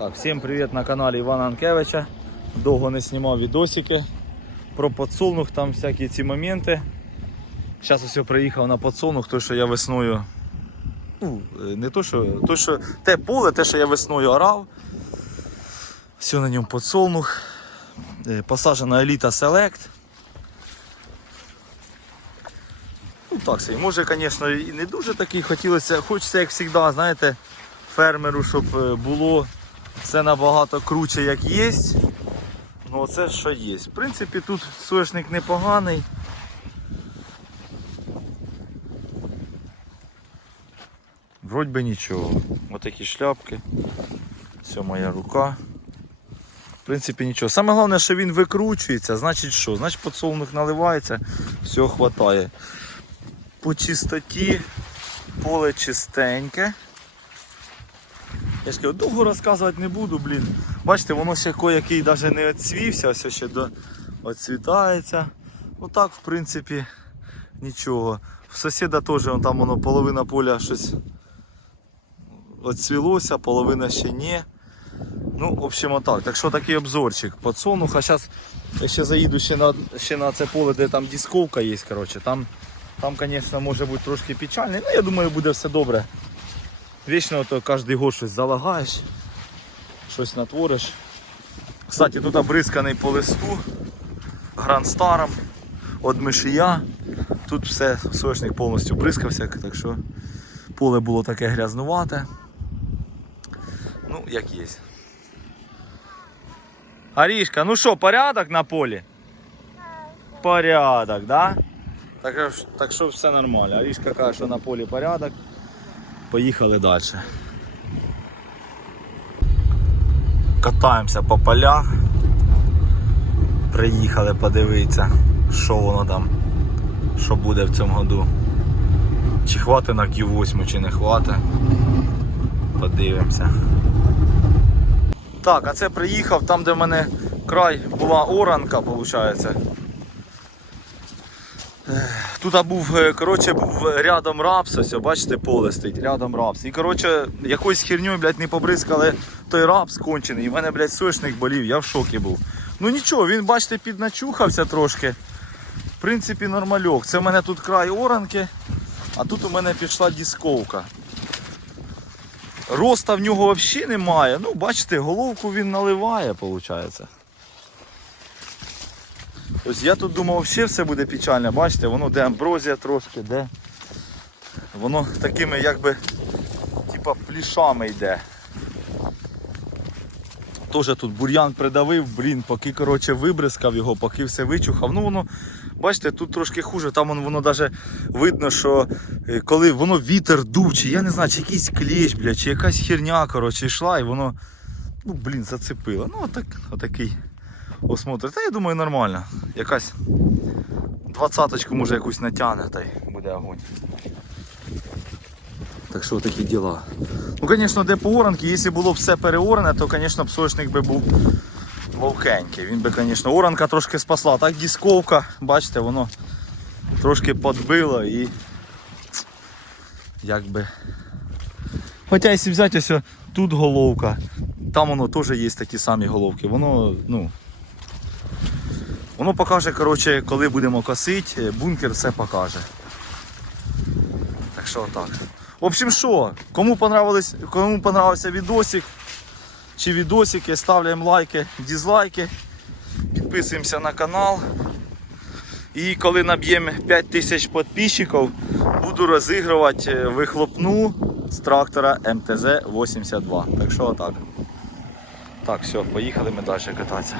Так, всім привіт на каналі Івана Анкевича. Довго не знімав відосики про подсолнух, там всякі ці моменти. Зараз ось я приїхав на подсолнух, то що я весною. Ну, е, не то, що, то, що те поле, те, що я весною орав. Все на ньому подсолнух. Е, Посаджена еліта Select. Ну так собі, може, звісно, і не дуже такий хотілося. Хочеться, як завжди, знаєте, фермеру, щоб е, було все набагато круче, як є. Ну оце що є. В принципі, тут соняшник непоганий. Вроді би нічого. Отакі шляпки. Все моя рука. В принципі, нічого. Саме головне, що він викручується, значить що? Значить подсолнух наливається, всього хватає. По чистоті поле чистеньке. Я ж кажу, довго розказувати не буду, блін. Бачите, воно ще кое-який навіть не відцвівся, ось ще до... відцвітається. Отак, в принципі, нічого. В сусіда теж вон там воно половина поля щось відцвілося, половина ще ні. Ну, в общем, отак. Так що такий обзорчик. Подсолнуха. Зараз я ще заїду ще на, ще на це поле, де там дисковка є. Коротше. Там, там, звісно, може бути трошки печально. Ну, я думаю, буде все добре. Вічно то кожен год щось залагаєш, щось натвориш. Кстати, тут обризканий по листу грандстаром від мишія. Тут все, сошник повністю бризкався, так що поле було таке грязнувате. Ну, як є. Арішка, ну що, порядок на полі? Порядок, да? Так, так що все нормально. Арішка каже, що на полі порядок. Поїхали далі. Катаємося по полях. Приїхали подивитися, що воно там, що буде в цьому году. Чи хватить на Q8, чи не хватить. Подивимося. Так, а це приїхав там, де в мене край була оранка, виходить. Тут був, е, коротше, був рядом рапс, ось, бачите, поле стоїть, рядом рапс. І коротше, якоюсь херню, блядь, не побризкали той рапс кончений. І в мене, блядь, сошник болів, я в шокі був. Ну нічого, він, бачите, підначухався трошки. В принципі, нормальок. Це в мене тут край оранки, а тут у мене пішла дисковка. Роста в нього взагалі немає. Ну, бачите, головку він наливає, виходить. Ось я тут думав, взагалі все буде печально, бачите, воно де амброзія трошки, де. Воно такими якби типа плішами йде. Теж тут бур'ян придавив, блін, поки коротше, вибризкав його, поки все вичухав. Ну воно, бачите, тут трошки хуже, там воно, воно навіть видно, що е, коли воно вітер дув, чи я не знаю, чи якийсь клещ, бля, чи якась херня коротше, йшла і воно ну, блін, зацепило. Ну отак, отакий осмотр. Та я думаю, нормально. Якась двадцяточку може якусь натягне, та й буде огонь. Так що такі діла. Ну, звісно, де по оранки, якщо було б все переоране, то, звісно, б сошник би був вовкенький. Він би, звісно, оранка трошки спасла. Так дисковка, бачите, воно трошки подбило і якби. Хоча якщо взяти ось тут головка, там воно теж є такі самі головки. Воно, ну. Воно покаже, коротше, коли будемо косити, бункер все покаже. Так що так. В общем, що, кому понравилось, кому понравився відосик чи відосики, ставляємо лайки, дізлайки, підписуємося на канал. І коли наб'ємо 5000 підписчиків, буду розігрувати е, вихлопну з трактора МТЗ-82. Так що так. Так, все, поїхали ми далі кататися.